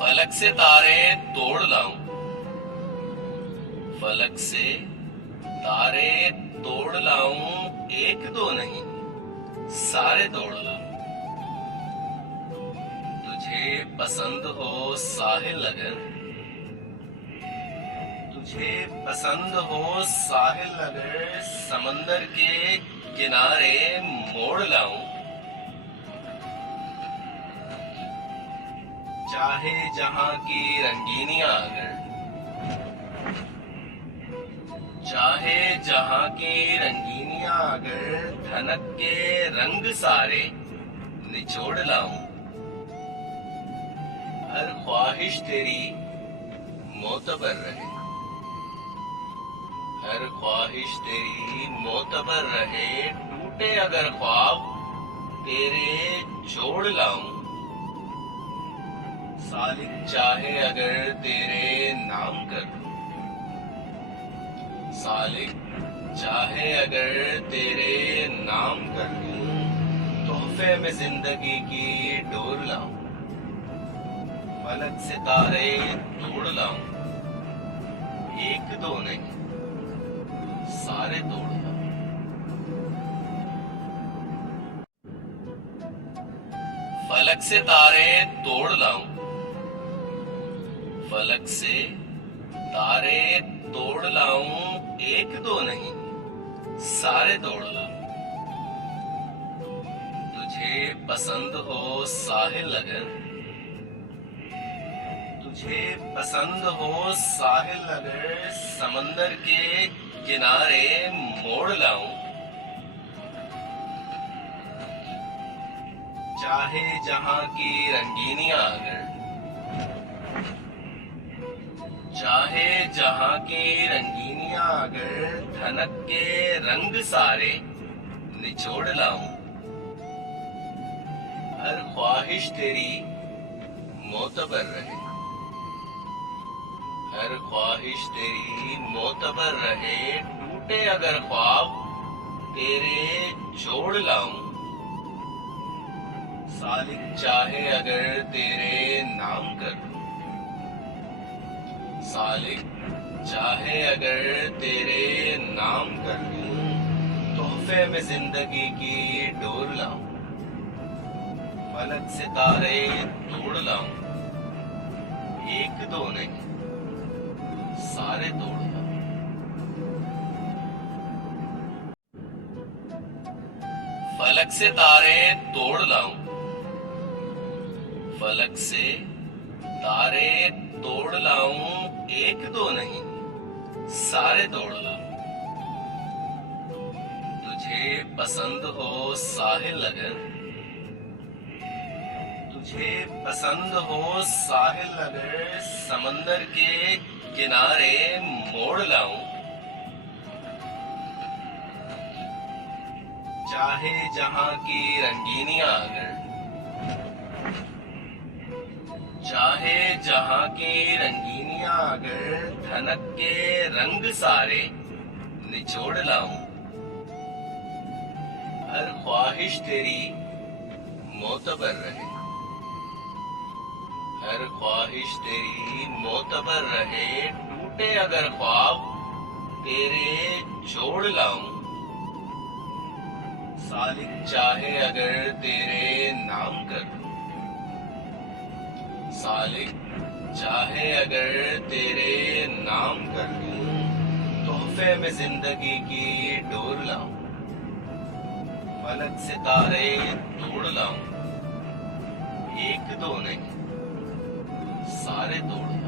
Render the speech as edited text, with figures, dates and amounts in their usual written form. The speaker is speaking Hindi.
फलक से तारे तोड़ लाऊं, फलक से तारे तोड़ लाऊं, एक दो नहीं सारे तोड़ लाऊं। तुझे पसंद हो साहिल अगर, तुझे पसंद हो साहिल अगर, समंदर के किनारे मोड़ लाऊं। चाहे जहां की रंगीनियां अगर, चाहे जहां की रंगीनियां अगर, धनक के रंग सारे निचोड़ लाऊं। हर ख्वाहिश तेरी मोतबर रहे, हर ख्वाहिश तेरी मोतबर रहे, टूटे अगर ख्वाब तेरे जोड़ लाऊं। सालिक चाहे अगर तेरे नाम कर दूं, सालिक चाहे अगर तेरे नाम कर दूं, तोहफे में जिंदगी की डोर लाऊं। फलक से तारे तोड़ लाऊं, एक दो नहीं सारे तोड़ लाऊं। फलक से तारे तोड़ लाऊं, फलक से तारे तोड़ लाऊं, एक दो नहीं सारे तोड़ लाऊं। तुझे पसंद हो साहिल अगर, तुझे पसंद हो साहिल अगर, समंदर के किनारे मोड़ लाऊं। चाहे जहां की रंगीनियां अगर, चाहे जहां की रंगीनियां अगर, धनक के रंग सारे निचोड़ लाऊं। हर ख्वाहिश तेरी मोतबर रहे, हर ख्वाहिश तेरी मोतबर रहे, टूटे अगर ख्वाब तेरे जोड़ लाऊं। सालिक चाहे अगर तेरे नाम कर दूं, सालिक चाहे अगर तेरे नाम कर दूं, तोहफे में जिंदगी की डोर लाऊं। फलक से तारे तोड़ लाऊं, एक दो नहीं सारे तोड़ लाऊं। फलक से तारे तोड़ लाऊं, फलक से तारे तोड़ लाऊं, एक दो नहीं सारे तोड़ लाऊं। तुझे पसंद हो साहिल अगर, तुझे पसंद हो साहिल अगर, समंदर के किनारे मोड़ लाऊं। चाहे जहां की रंगीनियां अगर, चाहे जहां की रंगीनियां अगर, धनक के रंग सारे निचोड़ लाऊं। हर ख्वाहिश तेरी मोतबर रहे, हर ख्वाहिश तेरी मोतबर रहे, टूटे अगर ख्वाब तेरे जोड़ लाऊं। सालिक चाहे अगर तेरे नाम कर दूं, सालिक चाहे अगर तेरे नाम कर दूं, तोहफे में जिंदगी की डोर लाऊं। फलक से तारे तोड़ लाऊं, एक दो नहीं सारे तोड़ लाऊं।